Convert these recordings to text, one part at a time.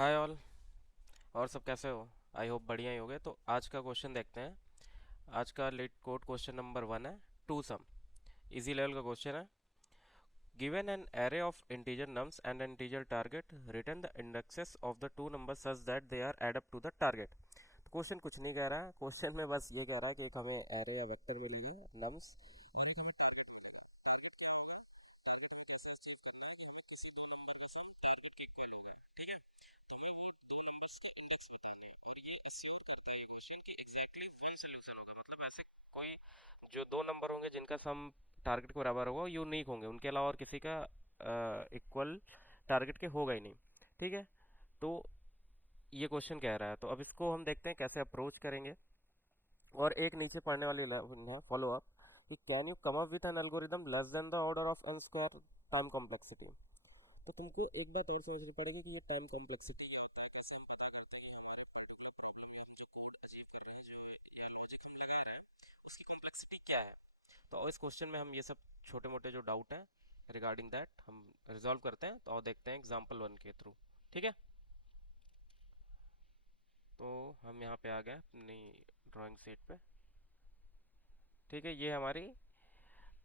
Hi all. और सब कैसे हो? आई होप बढ़िया ही होगे। तो आज का क्वेश्चन देखते हैं। आज का लेट कोड क्वेश्चन नंबर 1 है। टू सम, इजी लेवल का क्वेश्चन है। Given an array of integer nums and an integer target, return the indexes of the two numbers such that they are add up to the target। तो question कुछ नहीं कह रहा है, question में बस ये कह रहा है कि एक हमें एरे या वेक्टर मिलेगा नम्स, और एक हमें टारगेट मिलेगा। टारगेट क्या होगा? टारगेट हमें कैसे अचीव करना है कि हमें किसी दो नंबर का सम टारगेट के इक्वल होगा, ठीक है। तो हमें वो दो नंबर्स के इंडेक्स बताने हैं, और ये अश्योर करता है ये क्वेश्चन कि एग्जैक्टली वन सोल्यूशन होगा। मतलब ऐसे कोई जो दो नंबर होंगे जिनका सम टारगेट के बराबर होगा, वो यूनिक होंगे, उनके अलावा और किसी का इक्वल टारगेट के होगा ही नहीं, ठीक है। तो ये क्वेश्चन कह रहा है, तो अब इसको हम देखते हैं कैसे अप्रोच करेंगे। और एक नीचे पढ़ने वाली लाइन है फॉलो अप, कि can you come up with an algorithm less than the order of n square time complexity. तो तुमको एक बात और समझनी पड़ेगी कि ये टाइम कॉम्प्लेक्सिटी क्या होता है, कैसे हम पता करते हैं कि हमारे पर्टिकुलर प्रॉब्लम या हम जो कोड अचीव कर रहे हैं, जो या लॉजिक हम लगा रहे हैं, उसकी कॉम्प्लेक्सिटी क्या है। तो इस क्वेश्चन में हम ये सब छोटे मोटे जो डाउट हैं रिगार्डिंग दैट हम रिजॉल्व करते हैं। तो और देखते हैं एग्जाम्पल 1 के थ्रू, ठीक है। तो हम यहाँ पे आ गए अपनी ड्राइंग शीट पे, ठीक है। ये हमारी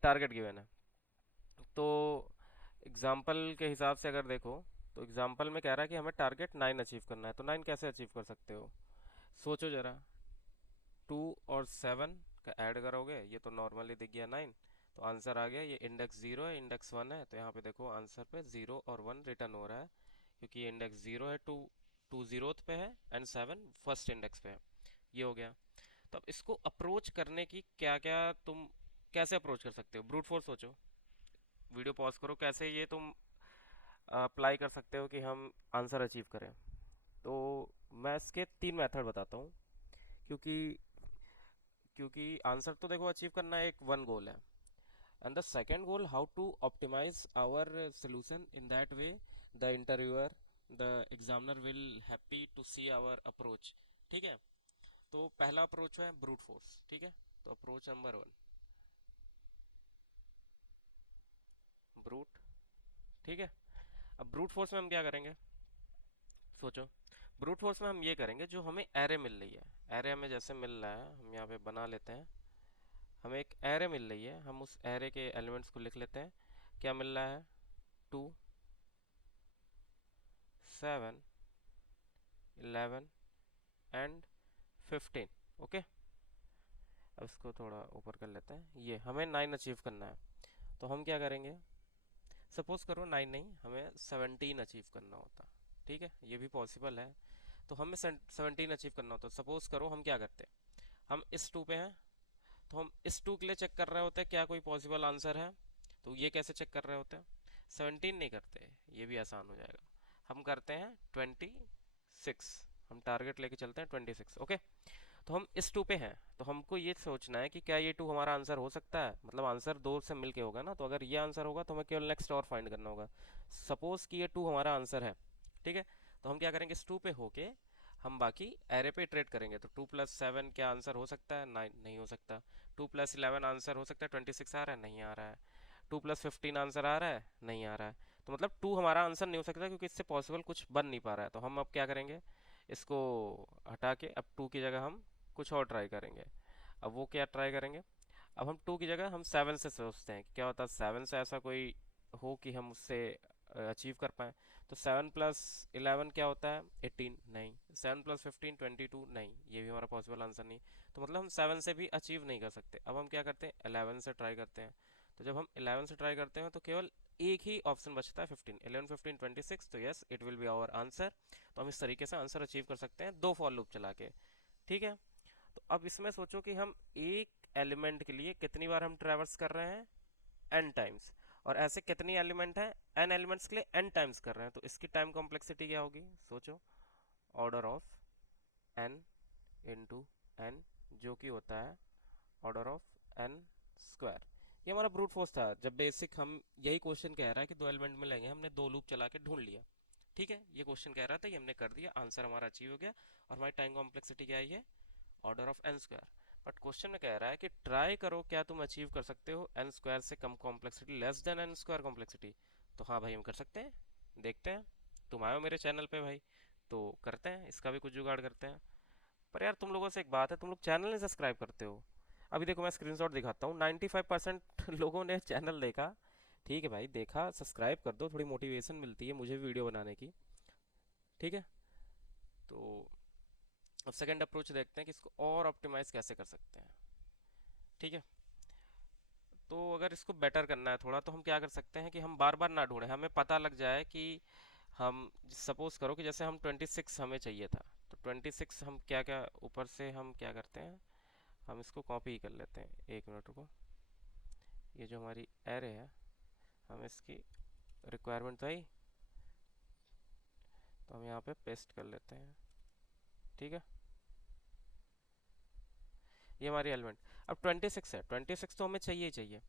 टारगेट गिवन है। तो एग्जाम्पल के हिसाब से अगर देखो, तो एग्जाम्पल में कह रहा है कि हमें टारगेट 9 अचीव करना है। तो 9 कैसे अचीव कर सकते हो? सोचो जरा। 2 और 7 का ऐड करोगे, ये तो नॉर्मली दिख गया 9। तो आंसर आ गया। ये इंडेक्स 0 है, इंडेक्स 1 है, तो यहाँ पे देखो आंसर पे 0 और 1 रिटर्न हो रहा है, क्योंकि ये इंडेक्स 0 है, टू जीरोथ पे है, एंड 7 फर्स्ट इंडेक्स पे है। ये हो गया। तो अब इसको अप्रोच करने की क्या क्या तुम कैसे अप्रोच कर सकते हो? ब्रूट फोर्स सोचो, वीडियो पॉज करो, कैसे ये तुम अप्लाई कर सकते हो कि हम आंसर अचीव करें। तो मैं इसके तीन मेथड बताता हूँ, क्योंकि क्योंकि आंसर तो देखो अचीव करना एक वन गोल है, and the second goal how to optimise our solution. In that way the interviewer, the examiner will happy to see our approach, ठीक है। तो पहला अप्रोच है ब्रूट फोर्स, ठीक है। तो अप्रोच नंबर 1, ब्रूट, ठीक है। अब ब्रूट फोर्स में हम क्या करेंगे? सोचो। ब्रूट फोर्स में हम ये करेंगे, जो हमें एरे मिल रही है, एरे हमें जैसे मिल रहा है, हम यहाँ पे बना लेते हैं। हमें एक एरे मिल रही है, हम उस एरे के एलिमेंट्स को लिख लेते हैं। क्या मिल रहा है? 2, 7, 11 एंड 15, ओके। अब इसको थोड़ा ऊपर कर लेते हैं। ये हमें 9 अचीव करना है। तो हम क्या करेंगे? सपोज करो 9 नहीं, हमें 17 अचीव करना होता, ठीक है, ये भी पॉसिबल है। तो हमें 17 अचीव करना होता। सपोज करो हम क्या करते हैं, हम इस 2 पे हैं, तो हम इस 2 के लिए चेक कर रहे होते हैं क्या कोई पॉसिबल आंसर है। तो ये कैसे चेक कर रहे होते हैं? 17 नहीं करते, ये भी आसान हो जाएगा। हम करते हैं 26, हम टारगेट लेके चलते हैं 26, ओके। तो हम इस 2 पे हैं, तो हमको ये सोचना है कि क्या ये 2 हमारा आंसर हो सकता है, मतलब आंसर 2 से मिलके होगा ना। तो अगर ये आंसर होगा तो हमें केवल नेक्स्ट और फाइंड करना होगा। सपोज कि ये 2 हमारा आंसर है, ठीक है। तो हम क्या करेंगे? इस 2 पे होके हम बाकी एरे पे ट्रेड करेंगे। तो 2 + 7 क्या आंसर हो सकता है? 9 नहीं हो सकता। 2 + 11 आंसर हो सकता है? 26 आ रहा है? नहीं आ रहा है। 2 + 15 आंसर आ रहा है? नहीं आ रहा है। तो मतलब 2 हमारा आंसर नहीं हो सकता, क्योंकि इससे पॉसिबल कुछ बन नहीं पा रहा है। तो हम अब क्या करेंगे? इसको हटा के अब 2 की जगह हम कुछ और ट्राई करेंगे। अब वो क्या ट्राई करेंगे? अब हम 2 की जगह हम 7 से सोचते हैं कि क्या होता है 7 से ऐसा कोई हो कि हम उससे अचीव कर पाए। तो 7 + 11 क्या होता है? 18, नहीं। 7 + 15 22, नहीं, ये भी हमारा पॉसिबल आंसर नहीं। तो मतलब हम 7 से भी अचीव नहीं कर सकते। अब हम क्या करते हैं? 11 से ट्राई करते हैं। तो जब हम 11 से ट्राई करते हैं तो केवल एक ही ऑप्शन बचता है, 15, 11 15 26। तो yes, it will be our answer. तो हम इस तरीके से आंसर अचीव कर सकते हैं दो फॉर लूप चला के, ठीक है। तो अब इसमें सोचो कि हम एक एलिमेंट के लिए कितनी बार हम ट्रैवर्स कर रहे हैं? n times. और ऐसे कितनी एलिमेंट हैं? n एलिमेंट्स के लिए n टाइम्स कर रहे हैं। तो इसकी टाइम कॉम्प्लेक्सिटी क्या होगी? सोचो। Order of n into n, जो कि होता है ऑर्डर ऑफ n स्क्वायर। ये हमारा ब्रूट फोर्स था। जब बेसिक हम यही क्वेश्चन कह रहा है कि दो एलिमेंट मिलेंगे, हमने दो लूप चला के ढूंढ लिया, ठीक है। ये क्वेश्चन कह रहा था, ये हमने कर दिया, आंसर हमारा अचीव हो गया। और हमारी टाइम कॉम्प्लेक्सिटी क्या आई है? Order of n square. But question में कह रहा है कि ट्राई करो, क्या तुम अचीव कर सकते हो n स्क्वायर से कम complexity, less than n square complexity. तो हाँ भाई, हम कर सकते हैं। देखते हैं। तुम आए हो मेरे चैनल पे भाई, तो करते हैं, इसका भी कुछ जुगाड़ करते हैं। पर यार तुम लोगों से एक बात है, तुम लोग चैनल नहीं सब्सक्राइब करते हो। अभी देखो मैं स्क्रीनशॉट दिखाता हूँ, 95% लोगों ने चैनल देखा। ठीक है भाई, देखा, सब्सक्राइब कर दो, थोड़ी मोटिवेशन मिलती है मुझे वीडियो बनाने की। ठीक है। तो अब सेकंड अप्रोच देखते हैं कि इसको और ऑप्टिमाइज कैसे कर सकते हैं। ठीक है। तो अगर इसको बेटर करना है थोड़ा, तो हम क्या कर सकते हैं कि हम बार बार ना ढूंढें, हमें पता लग जाए कि हम सपोज करो कि जैसे हम 26 हमें चाहिए था, तो 26 हम क्या क्या ऊपर से हम क्या करते हैं, हम इसको कॉपी कर लेते हैं। एक मिनट रुको, ये जो हमारी एरे है, हम इसकी रिक्वायरमेंट तो आई, तो हम यहाँ पे पेस्ट कर लेते हैं। ठीक है, ये हमारी एलिमेंट। अब 26 है, 26 तो हमें चाहिए ही चाहिए।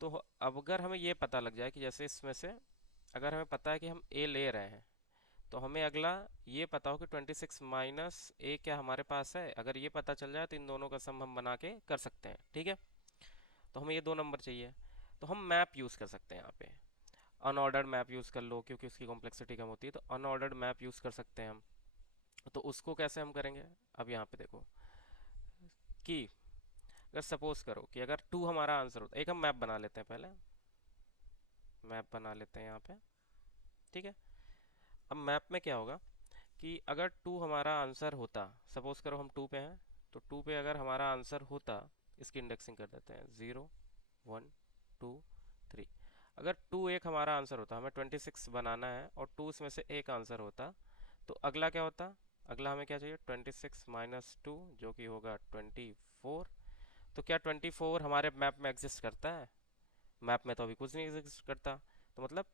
तो अब अगर हमें ये पता लग जाए कि जैसे इसमें से अगर हमें पता है कि हम ए ले रहे हैं, तो हमें अगला ये पता हो कि 26 माइनस ए क्या हमारे पास है। अगर ये पता चल जाए तो इन दोनों का सम हम बना के कर सकते हैं। ठीक है। तो हमें ये दो नंबर चाहिए, तो हम मैप यूज़ कर सकते हैं यहाँ पे। अनऑर्डर्ड मैप यूज़ कर लो क्योंकि उसकी कॉम्प्लेक्सिटी कम होती है, तो अनऑर्डर्ड मैप यूज़ कर सकते हैं हम। तो उसको कैसे हम करेंगे, अब यहाँ पे देखो कि अगर सपोज करो कि अगर टू हमारा आंसर होता, एक हम मैप बना लेते हैं पहले, मैप बना लेते हैं यहाँ पे। ठीक है। अब मैप में क्या होगा कि अगर टू हमारा आंसर होता, सपोज करो हम टू पे हैं, तो टू पे अगर हमारा आंसर होता, इसकी इंडेक्सिंग कर देते हैं, 0 1 2 3। अगर टू एक हमारा आंसर होता, हमें 26 बनाना है और टू उसमें से एक आंसर होता, तो अगला क्या होता, अगला हमें क्या चाहिए, 26 - 2 जो कि होगा 24। तो क्या 24 हमारे मैप में एग्जिस्ट करता है? मैप में तो अभी कुछ नहीं एग्जिस्ट करता। तो मतलब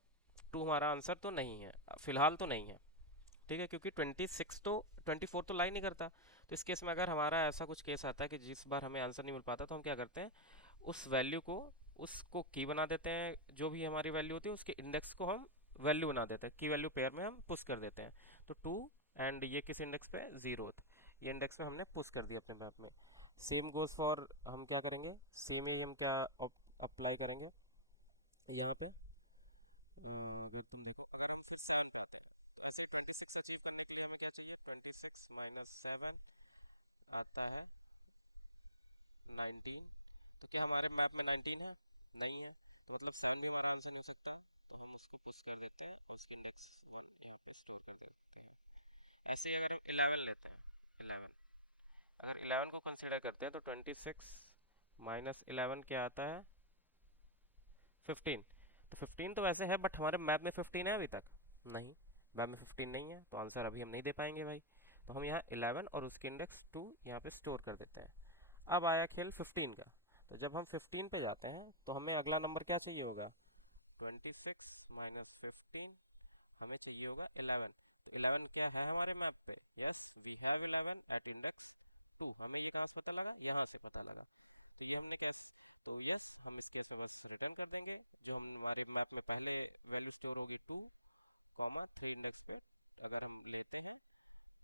टू हमारा आंसर तो नहीं है, फिलहाल तो नहीं है। ठीक है, क्योंकि 26 तो 24 तो लाई नहीं करता। तो इस केस में अगर हमारा ऐसा कुछ केस आता है कि जिस बार हमें आंसर नहीं मिल पाता, तो हम क्या करते हैं, उस वैल्यू को, उसको की बना देते हैं, जो भी हमारी वैल्यू होती है उसके इंडेक्स को हम वैल्यू बना देते हैं, की वैल्यू पेयर में हम पुश कर देते हैं। तो टू एंड ये किस इंडेक्स पे, 0th, ये इंडेक्स में हमने पुश कर दिया अपने मैप में। सेम गोज फॉर, हम क्या करेंगे, सेम यही हम क्या अप्लाई करेंगे यहाँ पे। अगर तुम देखो, अगर हम फिर 7 पे आते हैं, तो ऐसे ही 26 अचीव करने के लिए हमें क्या चाहिए, 26 - 7 आता है 19। तो क्या हमारे मैप में 19 है? नहीं है। तो मतलब 7 भी हमारा आंसर नहीं हो सकता। तो हम उसको पुश कर देते हैं और उसकी इंडेक्स 1 यहाँ पे स्टोर कर देते हैं। ऐसे ही अगर हम 11 लेते हैं, 11, अगर 11 को कंसीडर करते हैं, तो 26 - 11 क्या आता है, 15। तो 15 तो वैसे है, बट हमारे मैप में 15 है अभी तक? नहीं, मैप में 15 नहीं है, तो आंसर अभी हम नहीं दे पाएंगे भाई। तो हम यहाँ 11 और उसकी इंडेक्स 2 यहाँ पे स्टोर कर देते हैं। अब आया खेल 15 का। तो जब हम 15 पे जाते हैं, तो हमें अगला नंबर क्या चाहिए होगा, 26 - 15, हमें चाहिए होगा 11। तो 11 क्या है हमारे मैप पे, yes we have 11 at index 2। हमें ये कहाँ से पता लगा, यहाँ से पता लगा। तो ये हमने कैसे, तो यस हम इस केस में बस रिटर्न कर देंगे जो हम हमारे मैप में पहले वैल्यू स्टोर होगी 2, 3 इंडेक्स पे अगर हम लेते हैं,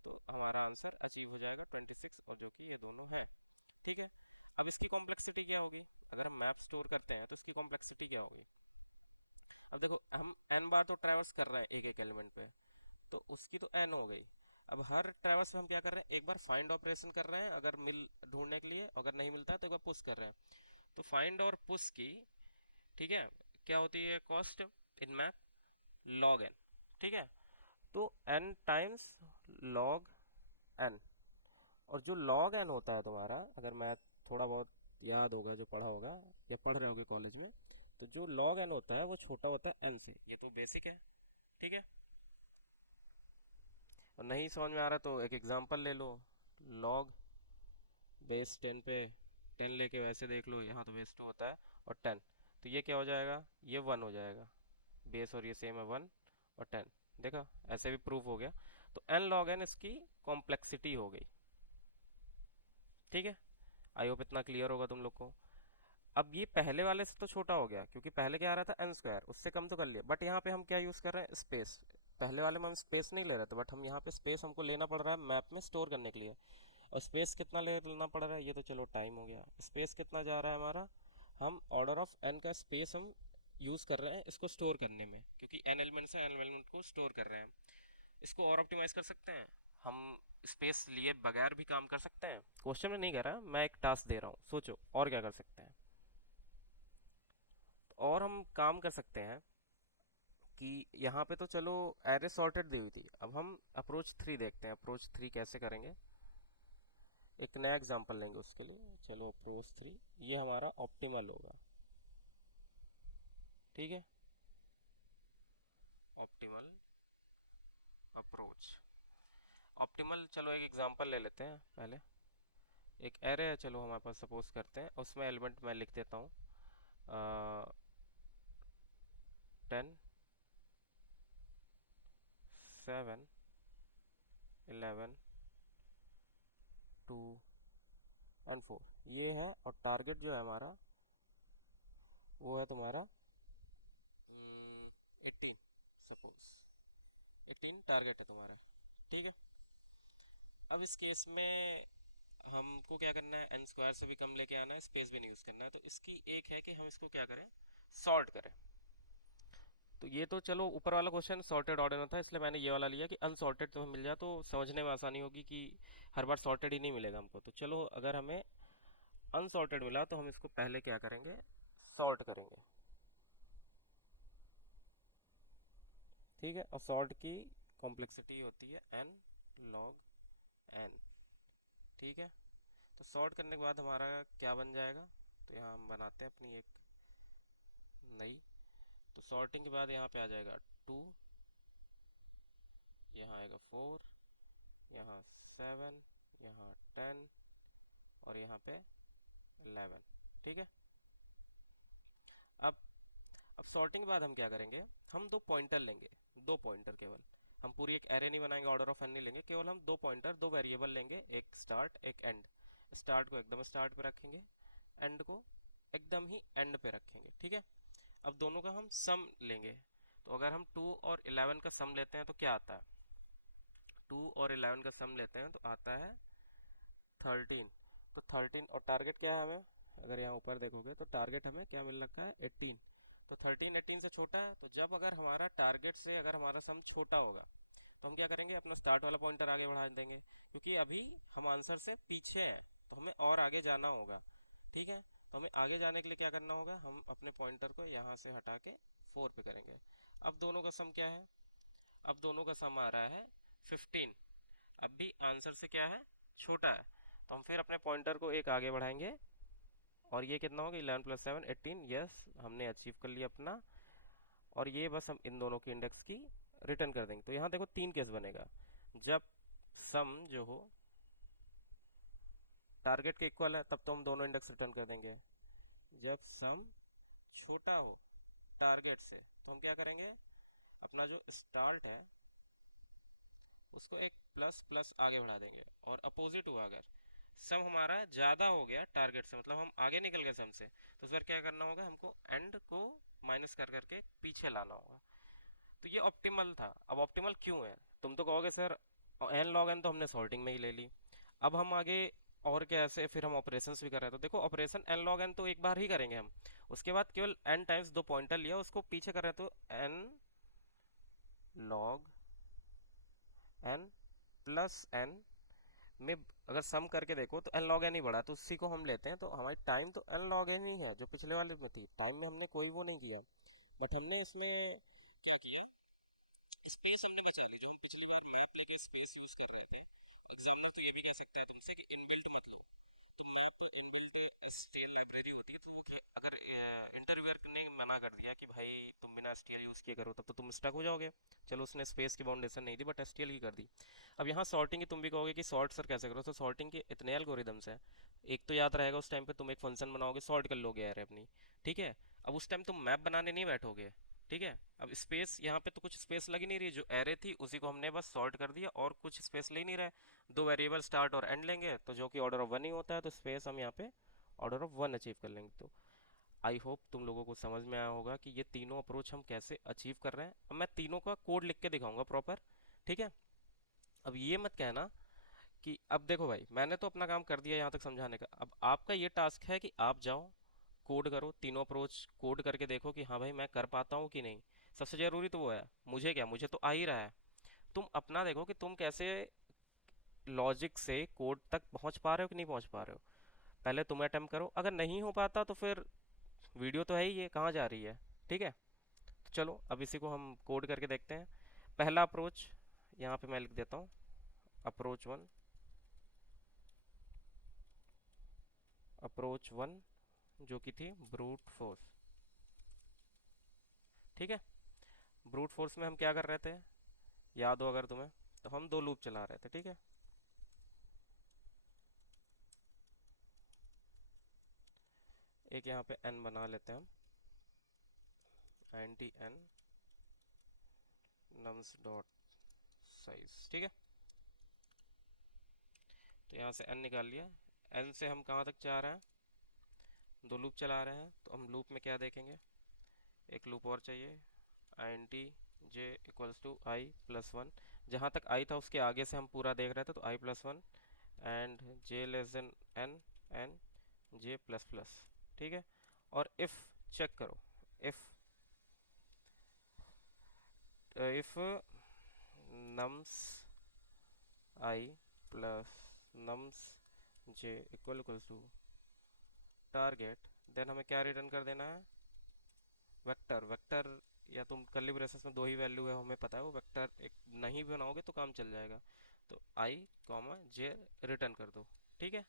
तो हमारा आंसर अचीव हो जाएगा 26, और जो कि ये दोनों हैं। ठीक है। अब इसकी कॉम्प्लेक्सिटी क्या होगी, अगर हम मैप स्टोर करते हैं तो इसकी कॉम्प्लेक्सिटी क्या होगी। अब देखो हम n बार तो ट्रैवर्स कर रहे हैं एक एक एलिमेंट पे, तो उसकी तो n हो गई। अब हर ट्रैवर्स पे हम क्या कर रहे हैं, एक बार फाइंड ऑपरेशन कर रहे हैं अगर मिल ढूंढने के लिए, अगर नहीं मिलता है तो एक बार पुश कर रहे हैं। तो फाइंड और पुश की, ठीक है, क्या होती है cost in map, log n। ठीक है। तो n टाइम्स log n, और जो log n होता है तुम्हारा, अगर मैथ थोड़ा बहुत याद होगा, जो पढ़ा होगा या पढ़ रहे होगे कॉलेज में, तो जो log n होता है वो छोटा होता है n से, ये तो बेसिक है। ठीक है। और नहीं समझ में आ रहा तो एक एग्जांपल ले लो, log बेस 10 पे 10 लेके वैसे देख लो, यहाँ तो बेस 2 होता है और 10, तो ये क्या हो जाएगा, ये 1 हो जाएगा। बेस और ये सेम है, 1 और 10, देखा, ऐसे भी प्रूफ हो गया। तो n log n इसकी कॉम्प्लेक्सिटी हो गई। ठीक है, आई होप इतना क्लियर होगा तुम लोग को। अब ये पहले वाले से तो छोटा हो गया, क्योंकि पहले क्या आ रहा था n स्क्वायर, उससे कम तो कर लिया, बट यहाँ पे हम क्या यूज़ कर रहे हैं, स्पेस। पहले वाले में हम स्पेस नहीं ले रहे थे, बट हम यहाँ पे स्पेस हमको लेना पड़ रहा है मैप में स्टोर करने के लिए। और स्पेस कितना लेना पड़ रहा है, ये तो चलो टाइम हो गया। स्पेस कितना जा रहा है हमारा, हम ऑर्डर ऑफ n का स्पेस हम यूज़ कर रहे हैं इसको स्टोर करने में, क्योंकि n एलिमेंट्स है, n एलिमेंट को स्टोर कर रहे हैं हम। इसको और ऑप्टिमाइज कर सकते हैं हम, स्पेस लिए बगैर भी काम कर सकते हैं। क्वेश्चन में नहीं कह रहा, मैं एक टास्क दे रहा हूँ, सोचो और क्या कर सकते हैं। और हम काम कर सकते हैं कि यहाँ पे तो चलो एरे सॉर्टेड दी हुई थी, अब हम अप्रोच 3 देखते हैं, अप्रोच 3 कैसे करेंगे। एक नया एग्जांपल लेंगे उसके लिए। चलो अप्रोच 3, ये हमारा ऑप्टिमल होगा, ठीक है। ऑप्टिमल अप्रोच, ऑप्टिमल, चलो एक एग्जांपल ले लेते हैं पहले। एक एरे है, चलो हमारे पास, सपोज करते हैं उसमें एलिमेंट मैं लिख देता हूँ 10, 7, 11, 2 एंड 4, ये है। और टारगेट जो है हमारा वो है तुम्हारा 18, सपोज 18 टारगेट है तुम्हारा, ठीक है। अब इस केस में हमको क्या करना है, एन स्क्वायर से भी कम लेके आना है, स्पेस भी नहीं यूज़ करना है। तो इसकी एक है कि हम इसको क्या करें, सॉर्ट करें। तो ये तो चलो ऊपर वाला क्वेश्चन सॉर्टेड ऑर्डर में था, इसलिए मैंने ये वाला लिया कि अनसॉर्टेड तुम्हें मिल जाए तो समझने में आसानी होगी कि हर बार सॉर्टेड ही नहीं मिलेगा हमको। तो चलो अगर हमें अनसॉर्टेड मिला तो हम इसको पहले क्या करेंगे, सॉर्ट करेंगे, ठीक है। और सॉर्ट की कॉम्प्लेक्सिटी होती है n log n, ठीक है। तो सॉर्ट करने के बाद हमारा क्या बन जाएगा, तो यहाँ हम बनाते हैं अपनी एक नई। तो सॉर्टिंग के बाद यहाँ पे आ जाएगा 2, यहाँ आएगा 4, यहाँ 7, यहाँ 10 और यहाँ पे 11, ठीक है। अब अब सॉर्टिंग के बाद हम क्या करेंगे, हम दो पॉइंटर लेंगे, दो पॉइंटर केवल। हम पूरी एक एरे नहीं बनाएंगे, ऑर्डर ऑफ एन नहीं लेंगे, केवल हम दो पॉइंटर, दो वेरिएबल लेंगे, एक स्टार्ट एक एंड। स्टार्ट को एकदम स्टार्ट पे रखेंगे, एंड को एकदम ही एंड पे रखेंगे, ठीक है। अब दोनों का हम सम लेंगे। तो अगर हम 2 और 11 का सम लेते हैं तो क्या आता है, 2 और 11 का सम लेते हैं तो आता है 13। तो 13, और टारगेट क्या है हमें, अगर यहाँ ऊपर देखोगे तो टारगेट हमें क्या मिल रखा है, 18। तो 13 18 से छोटा है, तो जब अगर हमारा टारगेट से अगर हमारा सम छोटा होगा तो हम क्या करेंगे, अपना स्टार्ट वाला पॉइंटर आगे बढ़ा देंगे, क्योंकि अभी हम आंसर से पीछे हैं तो हमें और आगे जाना होगा, ठीक है। तो हमें आगे जाने के लिए क्या करना होगा, हम अपने पॉइंटर को यहाँ से हटा के 4 पे करेंगे। अब दोनों का सम क्या है, अब दोनों का सम आ रहा है 15। अब भी आंसर से क्या है, छोटा है। तो हम फिर अपने पॉइंटर को एक आगे बढ़ाएंगे और ये कितना होगा, 11 + 7 18, यस हमने अचीव कर लिया अपना। और ये बस हम इन दोनों की इंडेक्स की रिटर्न कर देंगे। तो यहाँ देखो तीन केस बनेगा, जब सम जो हो टारगेट के इक्वल है तब तो हम दोनों इंडेक्स रिटर्न कर देंगे, जब सम छोटा हो टारगेट से तो हम क्या करेंगे, अपना जो स्टार्ट है उसको एक प्लस प्लस आगे बढ़ा देंगे। और अपोजिट हुआ, अगर सम हमारा ज़्यादा हो गया टारगेट से, मतलब हम आगे निकल गए सम से, तो उस बार क्या करना होगा, हमको एंड को माइनस कर करके पीछे लाना होगा। तो ये ऑप्टिमल था। अब ऑप्टिमल क्यों है, तुम तो कहोगे सर एन लॉग एन तो हमने सॉर्टिंग में ही ले ली, अब हम आगे और कैसे फिर हम ऑपरेशंस भी कर रहे हैं। तो देखो ऑपरेशन एन लॉग एन तो एक बार ही करेंगे हम, उसके बाद केवल एन टाइम्स दो पॉइंटर लिया उसको पीछे कर रहे हैं, तो n log n plus n में अगर सम करके देखो तो एन लॉग एन ही बढ़ा, तो उसी को हम लेते हैं। तो हमारी टाइम तो एन लॉग एन ही है जो पिछले वाले में थी, टाइम में हमने कोई वो नहीं किया, बट हमने इसमें क्या किया, स्पेस हमने बचा ली। जो हम पिछली बार मैप लेके स्पेस यूज़ कर रहे थे, एग्जामिनर तो ये भी कह सकता है तुमसे कि इनबिल्ट मत लो, तो मैप इनबिल्ट एसटीएल लाइब्रेरी होती है, तो वो अगर इंटरव्यूअर ने मना कर दिया कि भाई तुम बिना एसटीएल यूज़ किए करो, तब तो तुम स्टक हो जाओगे। चलो उसने स्पेस की बाउंडेशन नहीं दी बट एसटीएल की कर दी। अब यहाँ सॉर्टिंग की तुम भी कहोगे कि सॉर्ट सर कैसे करो, तो सॉर्टिंग के इतने एल्गोरिदम्स हैं। एक तो याद रहेगा, उस टाइम पे तुम एक फंक्शन बनाओगे, सॉर्ट कर लोगे यार अपनी, ठीक है। अब उस टाइम तुम मैप बनाने नहीं बैठोगे, ठीक है। अब स्पेस यहाँ पे तो कुछ स्पेस लग ही नहीं रही, जो एरे थी उसी को हमने बस सॉर्ट कर दिया और कुछ स्पेस ले ही नहीं रहे। दो वेरिएबल स्टार्ट और एंड लेंगे तो जो कि ऑर्डर ऑफ वन ही होता है, तो स्पेस हम यहाँ पे ऑर्डर ऑफ वन अचीव कर लेंगे। तो आई होप तुम लोगों को समझ में आया होगा कि ये तीनों अप्रोच हम कैसे अचीव कर रहे हैं। अब मैं तीनों का कोड लिख के दिखाऊंगा प्रॉपर, ठीक है। अब ये मत कहना कि अब देखो भाई मैंने तो अपना काम कर दिया यहाँ तक समझाने का, अब आपका ये टास्क है कि आप जाओ कोड करो, तीनों अप्रोच कोड करके देखो कि हाँ भाई मैं कर पाता हूँ कि नहीं। सबसे ज़रूरी तो वो है, मुझे क्या, मुझे तो आ ही रहा है। तुम अपना देखो कि तुम कैसे लॉजिक से कोड तक पहुंच पा रहे हो कि नहीं पहुंच पा रहे हो। पहले तुम अटेम्प्ट करो, अगर नहीं हो पाता तो फिर वीडियो तो है ही, ये कहाँ जा रही है। ठीक है, तो चलो अब इसी को हम कोड करके देखते हैं। पहला अप्रोच यहाँ पे मैं लिख देता हूँ, अप्रोच वन। अप्रोच वन जो कि थी ब्रूट फोर्स। ठीक है, ब्रूट फोर्स में हम क्या कर रहे थे, याद हो अगर तुम्हें, तो हम दो लूप चला रहे थे। ठीक है, एक यहाँ पे n बना लेते हैं हम, anti n nums dot size. ठीक है, तो यहाँ से n निकाल लिया। n से हम कहाँ तक जा रहे हैं, दो लूप चला रहे हैं, तो हम लूप में क्या देखेंगे, एक लूप और चाहिए, int j equals to i plus one. जहाँ तक i था उसके आगे से हम पूरा देख रहे थे, तो i plus one and j less than n and j plus plus. ठीक है, और if चेक करो, if if nums I प्लस nums j equals to target, then हमें क्या रिटर्न कर देना है, वेक्टर। वेक्टर या तुम कर्ली ब्रेसेस में दो ही वैल्यू है हमें पता है, वो वेक्टर एक नहीं भी बनाओगे तो काम चल जाएगा। तो i कॉमा j रिटर्न कर दो। ठीक है,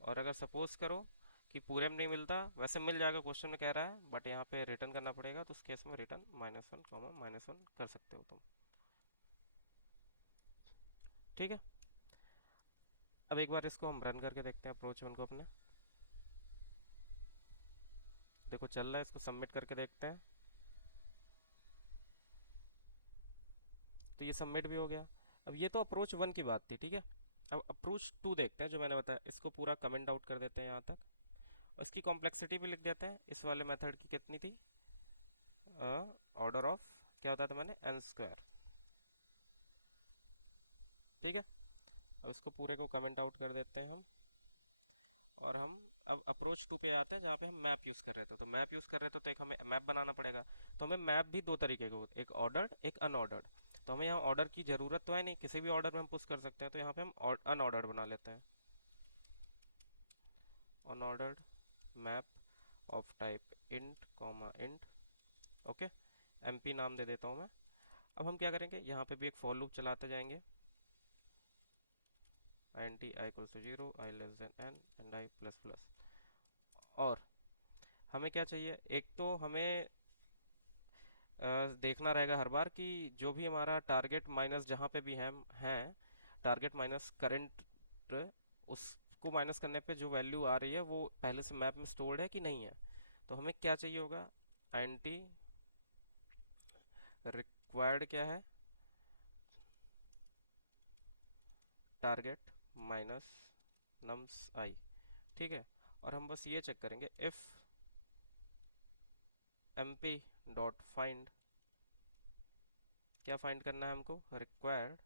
और अगर सपोज करो कि पूरे में नहीं मिलता, वैसे मिल जाएगा क्वेश्चन में कह रहा है, बट यहाँ पे रिटर्न करना पड़ेगा, तो उस केस में return minus one comma minus one कर सकते हो तुम। ठीक है, अब एक बार इसको हम रन करके देखते हैं अप्रोच वन को अपने। देखो चल रहा है, इसको सबमिट करके देखते हैं। तो ये सबमिट भी हो गया। अब ये तो अप्रोच वन की बात थी। ठीक है, अब अप्रोच टू देखते हैं, जो मैंने बताया, इसको पूरा कमेंट आउट कर देते हैं यहाँ तक, और इसकी कॉम्प्लेक्सिटी भी लिख देते हैं। इस वाले मेथड की कितनी थी, ऑर्डर ऑफ, क्या होता था मैंने, एन स्क्वायर। ठीक है, अब इसको पूरे को कमेंट आउट कर देते हैं हम, और हम अब अप्रोच टू पे आते हैं, जहाँ पे हम मैप यूज़ कर रहे थे। तो मैप यूज़ कर रहे थे तो एक हमें मैप बनाना पड़ेगा। तो हमें मैप भी दो तरीके के होते, एक ऑर्डर्ड एक अनऑर्डर्ड। तो हमें यहाँ ऑर्डर की ज़रूरत तो है नहीं, किसी भी ऑर्डर में हम पुश कर सकते हैं, तो यहाँ पे हम अनऑर्डर्ड बना लेते हैं, unordered map of type int comma int. Okay, MP नाम दे देता हूँ मैं। अब हम क्या करेंगे, यहाँ पे भी एक फॉर लूप चलाते जाएंगे, int i equals to zero, i less than n and i plus plus. और हमें क्या चाहिए, एक तो हमें देखना रहेगा हर बार कि जो भी हमारा टारगेट माइनस जहाँ पे भी हम हैं, टारगेट माइनस करंट, उसको माइनस करने पे जो वैल्यू आ रही है वो पहले से मैप में स्टोर्ड है कि नहीं है। तो हमें क्या चाहिए होगा, एंटी रिक्वायर्ड क्या है, टारगेट माइनस नम्स आई। ठीक है, और हम बस ये चेक करेंगे, if M P dot find, क्या फाइंड करना है हमको, रिक्वायर्ड।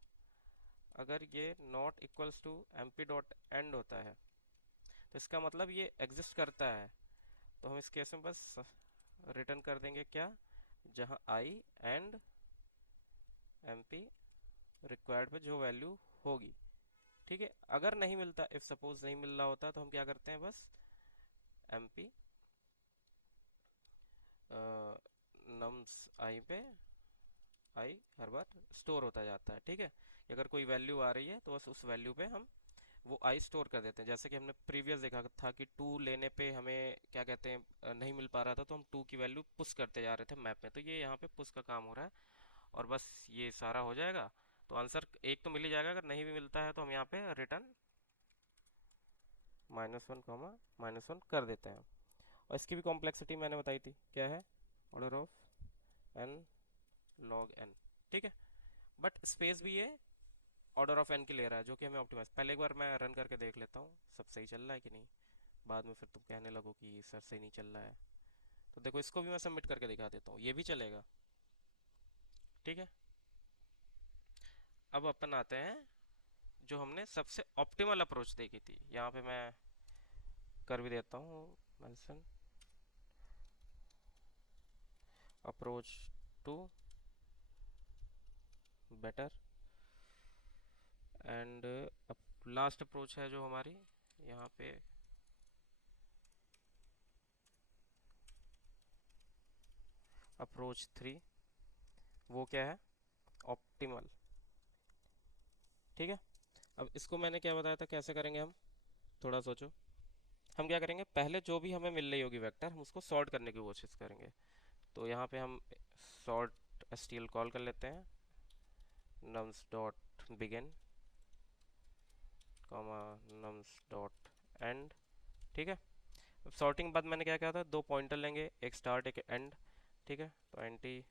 अगर ये not equals to M P dot end होता है, तो इसका मतलब ये एग्जिस्ट करता है। तो हम इस केस में बस रिटर्न कर देंगे क्या, जहाँ आई एंड एम पी रिक्वायर्ड पे जो वैल्यू होगी। ठीक है, अगर नहीं मिलता, इफ सपोज नहीं मिल रहा होता, तो हम क्या करते हैं, बस एम पी नम्स आई पे आई हर बार स्टोर होता जाता है। ठीक है, अगर कोई वैल्यू आ रही है तो बस उस वैल्यू पे हम वो आई स्टोर कर देते हैं। जैसे कि हमने प्रीवियस देखा था कि टू लेने पे हमें क्या कहते हैं, नहीं मिल पा रहा था, तो हम टू की वैल्यू पुश करते जा रहे थे मैप में। तो ये यहाँ पे पुश का काम हो रहा है, और बस ये सारा हो जाएगा। तो आंसर एक तो मिल ही जाएगा, अगर नहीं भी मिलता है तो हम यहाँ पे return minus one comma minus one कर देते हैं। और इसकी भी कॉम्प्लेक्सिटी मैंने बताई थी, क्या है, order of n log n. ठीक है, बट स्पेस भी ये ऑर्डर ऑफ एन की ले रहा है, जो कि हमें ऑप्टिमाइज। पहले एक बार मैं रन करके देख लेता हूँ सब सही चल रहा है कि नहीं, बाद में फिर तुम कहने लगो कि सर सही नहीं चल रहा है। तो देखो इसको भी मैं सबमिट करके दिखा देता हूँ, ये भी चलेगा। ठीक है, अब अपन आते हैं जो हमने सबसे ऑप्टिमल अप्रोच देखी थी, यहाँ पे मैं कर भी देता हूँ mention, approach two better and last approach है जो हमारी यहाँ पे अप्रोच 3, वो क्या है, ऑप्टिमल। ठीक है। अब इसको मैंने क्या बताया था कैसे करेंगे हम, थोड़ा सोचो। हम क्या करेंगे, पहले जो भी हमें मिल रही होगी वेक्टर हम उसको सॉर्ट करने की कोशिश करेंगे। तो यहाँ पे हम सॉर्ट stl कॉल कर लेते हैं, nums dot begin comma nums dot and. ठीक है। अब सॉर्टिंग बाद मैंने क्या कहा था, दो पॉइंटर लेंगे, एक स्टार्ट एक एंड। ठीक है। तो int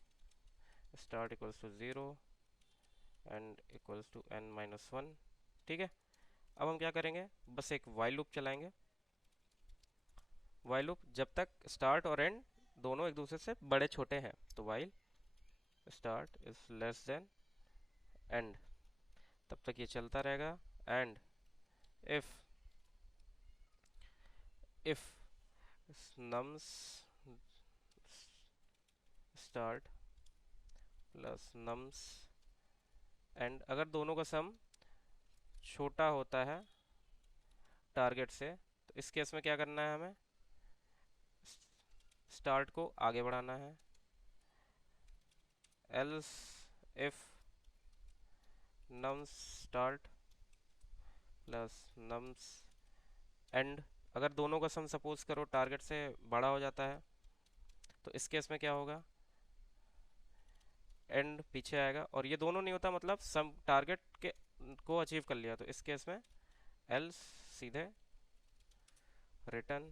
start equals to 0 and equals to n-1। ठीक है। अब हम क्या करेंगे, बस एक वाइल लूप चलाएंगे। वाइल लूप जब तक स्टार्ट और एंड दोनों एक दूसरे से बड़े छोटे हैं, तो while start is less than and, तब तक ये चलता रहेगा। And if nums start plus nums and, अगर दोनों का सम छोटा होता है टारगेट से, तो इस केस में क्या करना है, हमें स्टार्ट को आगे बढ़ाना है। Else if nums start plus nums and, अगर दोनों का सम सपोज करो टारगेट से बड़ा हो जाता है, तो इस केस में क्या होगा, एंड पीछे आएगा। और ये दोनों नहीं होता मतलब सम टारगेट के को अचीव कर लिया, तो इस केस में एल्स सीधे रिटर्न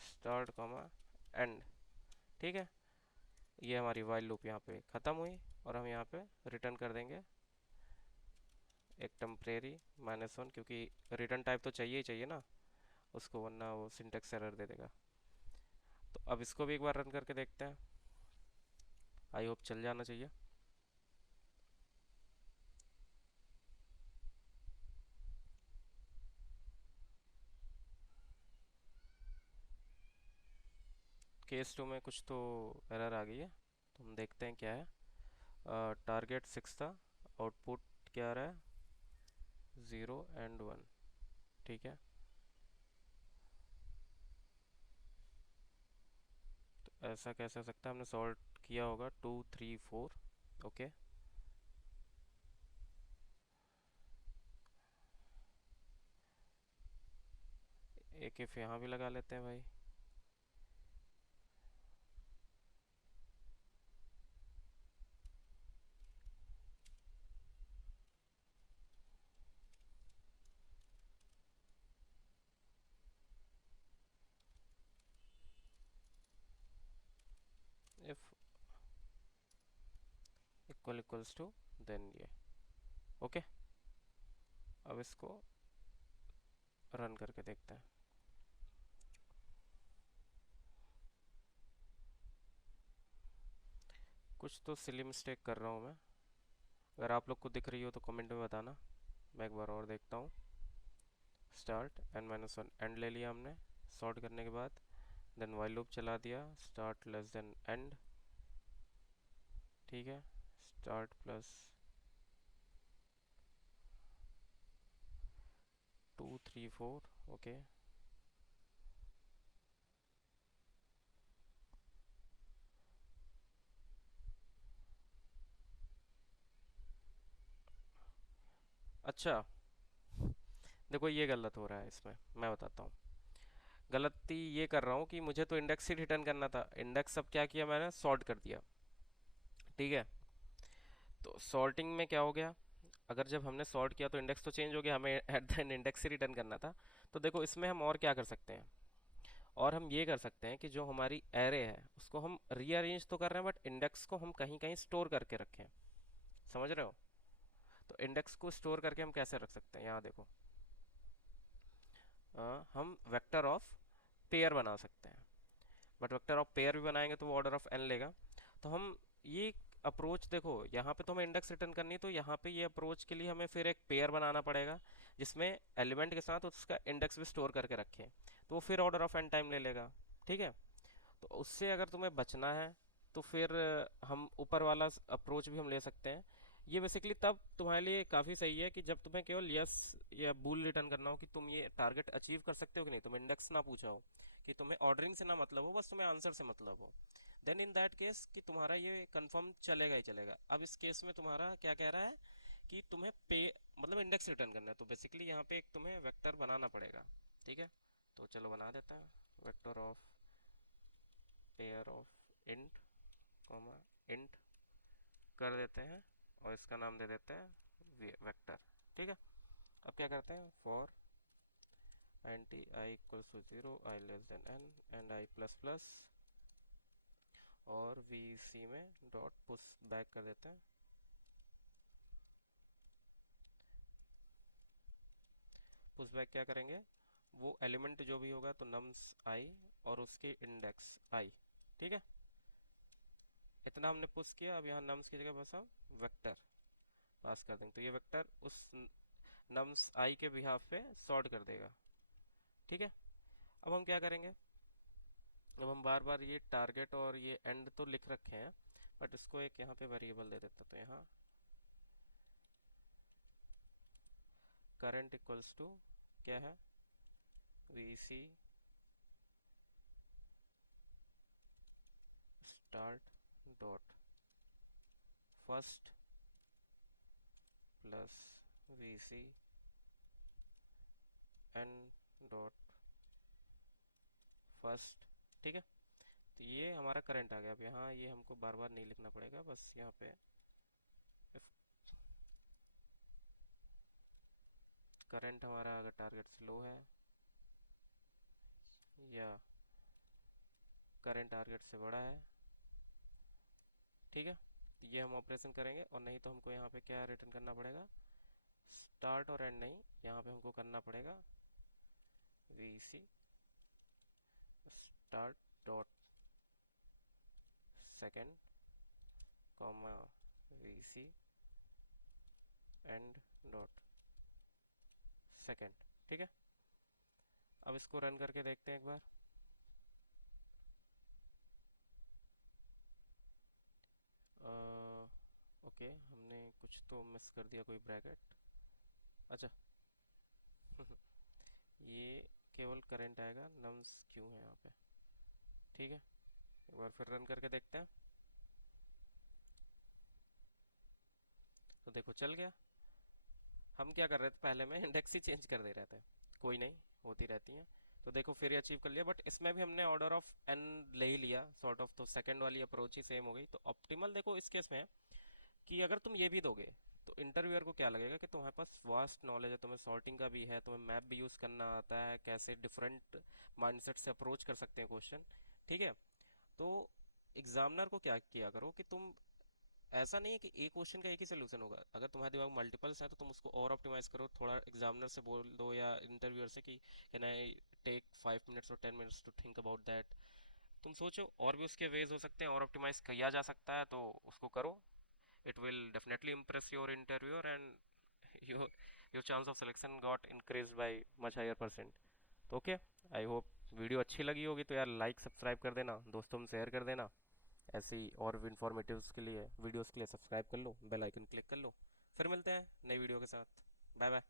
स्टार्ट कॉमा एंड। ठीक है। ये हमारी वाइल लूप यहाँ पे ख़त्म हुई, और हम यहाँ पे रिटर्न कर देंगे एक टेम्परेरी -1, क्योंकि रिटर्न टाइप तो चाहिए ही चाहिए ना उसको, वरना वो सिंटेक्स एरर दे देगा। तो अब इसको भी एक बार रन करके देखते हैं, आई होप चल जाना चाहिए। केस 2 में कुछ तो एरर आ गई है, तो हम देखते हैं क्या है। टारगेट 6 था, आउटपुट क्या आ रहा है, 0 एंड 1। ठीक है। तो ऐसा कैसे हो सकता है, हमने सॉल्व किया होगा 2 3 4। ओके। एक इफ यहाँ भी लगा लेते हैं भाई। इफ इक्वल्स टू देन ये। ओके। अब इसको रन करके देखते हैं। कुछ तो सिली मिस्टेक कर रहा हूँ मैं, अगर आप लोग को दिख रही हो तो कमेंट में बताना। मैं एक बार और देखता हूँ। स्टार्ट n-1 एंड ले लिया हमने सॉर्ट करने के बाद, देन वाइल लूप चला दिया, स्टार्ट लेस देन एंड। ठीक है। Start plus 2 3 4। ओके। अच्छा, देखो ये गलत हो रहा है इसमें, मैं बताता हूँ। गलती ये कर रहा हूँ कि मुझे तो इंडेक्स ही रिटर्न करना था, इंडेक्स अब क्या किया मैंने, सॉर्ट कर दिया। ठीक है। तो सॉर्टिंग में क्या हो गया, अगर जब हमने सॉर्ट किया तो इंडेक्स तो चेंज हो गया, हमें at the end index he return करना था। तो देखो इसमें हम और क्या कर सकते हैं, और हम ये कर सकते हैं कि जो हमारी एरे है उसको हम रीअरेंज तो कर रहे हैं, बट इंडेक्स को हम कहीं कहीं स्टोर करके रखें। समझ रहे हो। तो इंडेक्स को स्टोर करके हम कैसे रख सकते हैं, यहाँ देखो। हम वेक्टर ऑफ पेयर बना सकते हैं, बट वेक्टर ऑफ पेयर भी बनाएंगे तो वो ऑर्डर ऑफ एन लेगा। तो हम ये अप्रोच देखो, यहाँ पे तो हमें इंडेक्स रिटर्न करनी है, तो यहाँ पे ये अप्रोच के लिए हमें फिर एक पेयर बनाना पड़ेगा जिसमें एलिमेंट के साथ उसका इंडेक्स भी स्टोर करके रखें, तो वो फिर ऑर्डर ऑफ एन टाइम ले लेगा। ठीक है। तो उससे अगर तुम्हें बचना है तो फिर हम ऊपर वाला अप्रोच भी हम ले सकते हैं। ये बेसिकली तब तुम्हारे लिए काफ़ी सही है कि जब तुम्हें केवल यस या बूल रिटर्न करना हो कि तुम ये टारगेट अचीव कर सकते हो कि नहीं, तुम्हें इंडेक्स ना पूछा हो, कि तुम्हें ऑर्डरिंग से ना मतलब हो, बस तुम्हें आंसर से मतलब हो। देन इन दैट केस कि तुम्हारा ये कंफर्म चलेगा ही चलेगा। अब इस केस में तुम्हारा क्या कह रहा है कि तुम्हें पे मतलब इंडेक्स रिटर्न करना है, तो बेसिकली यहाँ पे एक तुम्हें वेक्टर बनाना पड़ेगा। ठीक है, तो चलो बना देते हैं। Vector of pair of int comma int कर देते हैं, और इसका नाम दे देते हैं वेक्टर। ठीक है, अब क्या करते हैं, for int I equals to 0, I less than n and I plus plus, और वी सी में डॉट पुश बैक कर देते हैं। पुश बैक क्या करेंगे, वो एलिमेंट जो भी होगा तो नम्स आई और उसकी इंडेक्स आई। ठीक है, इतना हमने पुश किया। अब यहाँ नम्स की जगह बस हम वेक्टर पास कर देंगे, तो ये वेक्टर उस नम्स आई के बिहाफ पे सॉर्ट कर देगा। ठीक है, अब हम क्या करेंगे, अब हम बार बार ये टारगेट और ये एंड तो लिख रखे हैं, बट इसको एक यहाँ पे वेरिएबल दे देते हैं। तो यहाँ करंट इक्वल्स टू क्या है, V C start dot first plus V C end dot first. ठीक है, तो ये हमारा करंट आ गया। अब यहाँ ये हमको बार बार नहीं लिखना पड़ेगा, बस यहाँ पे इफ करंट हमारा अगर टारगेट से लो है या करंट टारगेट से बड़ा है, ठीक है, तो ये हम ऑपरेशन करेंगे। और नहीं तो हमको यहाँ पे क्या रिटर्न करना पड़ेगा, स्टार्ट और एंड नहीं, यहाँ पे हमको करना पड़ेगा V C start dot second comma V C end dot second. ठीक है, अब इसको रन करके देखते हैं एक बार। ओके, हमने कुछ तो मिस कर दिया, कोई ब्रैकेट। अच्छा ये केवल करंट आएगा, नम्स क्यों है यहाँ पे। ठीक है, एक बार फिर रन करके देखते हैं। तो देखो चल गया। हम क्या कर रहे थे, पहले में इंडेक्स ही चेंज कर दे रहे थे, कोई नहीं, होती रहती हैं। तो देखो फिर अचीव कर लिया, बट इसमें भी हमने ऑर्डर ऑफ एन ले ही लिया सॉर्ट ऑफ, तो सेकंड वाली अप्रोच ही सेम हो गई। तो ऑप्टिमल देखो इस केस में है कि अगर तुम ये भी दोगे तो इंटरव्यूअर को क्या लगेगा कि तुम्हारे पास वास्ट नॉलेज है, तुम्हें सॉर्टिंग का भी है, तुम्हें मैप भी यूज़ करना आता है, कैसे डिफरेंट माइंडसेट से अप्रोच कर सकते हैं क्वेश्चन। ठीक है, तो एग्जामिनर को क्या किया करो कि तुम, ऐसा नहीं है कि एक क्वेश्चन का एक ही सोल्यूशन होगा। अगर तुम्हारे दिमाग में मल्टीपल्स हैं तो तुम उसको और ऑप्टिमाइज करो, थोड़ा एग्जामिनर से बोल दो या इंटरव्यूअर से कि कैन आई टेक 5 मिनट्स और 10 minutes to think about that. तुम सोचो, और भी उसके वेज हो सकते हैं और ऑप्टिमाइज किया जा सकता है, तो उसको करो। it will definitely impress your interviewer and your chance of selection got increased by much higher percent। तो ओके, आई होप वीडियो अच्छी लगी होगी, तो यार लाइक सब्सक्राइब कर देना, दोस्तों में शेयर कर देना। ऐसी और भी इंफॉर्मेटिव्स के लिए, वीडियोस के लिए सब्सक्राइब कर लो, बेल आइकन क्लिक कर लो। फिर मिलते हैं नई वीडियो के साथ। Bye bye.